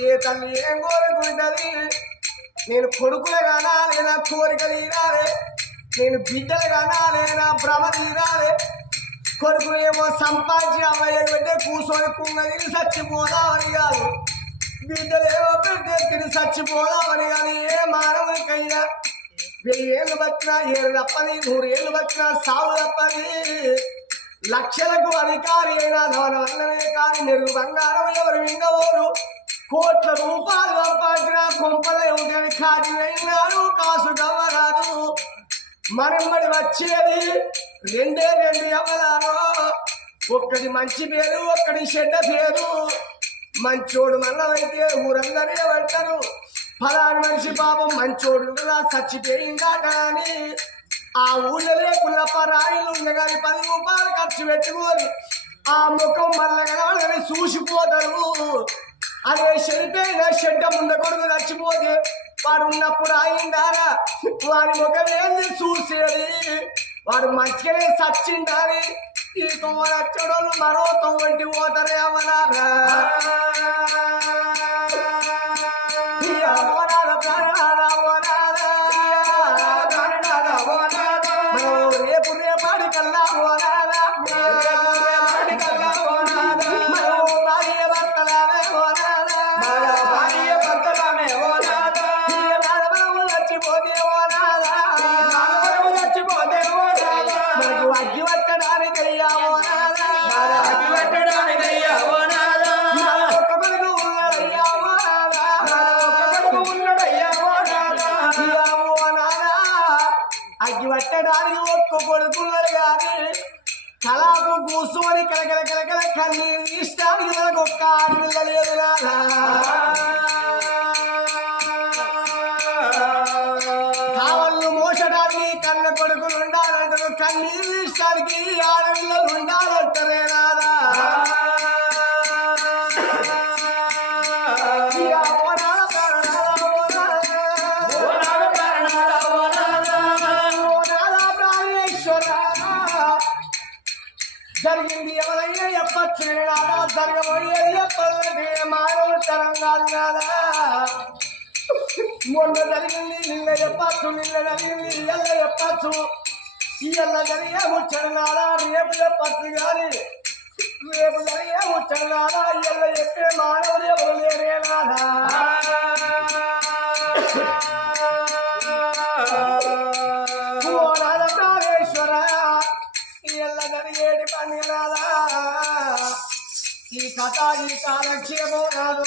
ఏ తల్లి ఏం కోరుకుంటది నేను కొడుకులు కానాలి నా కోరిక తీరాలి నేను బిడ్డలు కానాలి నా భ్రమ తీరాలి కొడుకులు ఏమో సంపాదించి అమ్మాయి పెట్టే కూర్చొని కుంగని చచ్చిపోదామని కాదు బిడ్డలు ఏమో పెట్టే చచ్చిపోదామని కాదు ఏ మానవునికైనా 1000 ఏళ్ళు బతికినా 7 తప్పని 100 ఏళ్ళు బతికినా సాగు తప్పని లక్షలకు అధికారి అయినా దాని వల్లనే కానీ మెరుగు బంగారం ఎవరు వింగవోరు కోట్ల రూపాయలు సంపాదించిన కొంపలే ఉందని కాటినాడు కాసు గవ్వరాదు మనమ్మడి వచ్చేది 2 అవ్వలారో ఒక్కడి మంచి పేరు ఒక్కడి చెడ్డ పేరు మంచోడు మన్నమైతే ఊరందరే పడతారు ఫలాని మనిషి పాపం మంచోడు చచ్చిపోయిందా కానీ ఆ ఊళ్ళో లేకున్న పరాయిలు ఉంది కానీ 10 రూపాయలు ఖర్చు పెట్టుకొని ఆ ముఖం మళ్ళీ చూసిపోతారు అదే చెడిపోయిన చెడ్డ ముందు కొడుకు చచ్చిపోతే వాడు ఉన్నప్పుడు అయిందారా వాడి ముఖం ఏంది చూసేది వాడు మంచిగానే చచ్చిండాలి ఈ తొవ్వడోళ్ళు మరో తొవ్వంటి పోతారే అవనారా రేపాడి కల్లా అగ్గి పట్టడానికి అగ్గి పట్టడానికి ఒక్క కొడుకున్నారు కానీ కళాకు కూర్చొని కలకల కన్నీరు ఇష్టానికి మనకు ఒక్క ఆడపిల్ల లేదు కావళ్ళు మోసడానికి కన్న కొడుకులు ఉండాలంటారు కన్నీరు ఇష్టానికి ఆడపిల్లలు ఉండాలంటారే రాదా జరిగింది ఎవరైనా చెప్పచ్చు నాదా జరగబోయేది చెప్పాలంటే మానవులు తరంగాలు నాదా మొన్న జరిగింది నిన్న చెప్పచ్చు నిన్న జరిగింది ఇళ్ళ చెప్పచ్చు ఇళ్ళ జరిగే ముచ్చడు నాదా రేపు చెప్పచ్చు కానీ రేపు జరిగే ముచ్చడు నాదా ఇళ్ళ చెప్పే మానవులు ఎవరు లేరే నాదా జరిగేటి పని రాదా ఈ కథ ఈ కాలక్షేమం రాదు.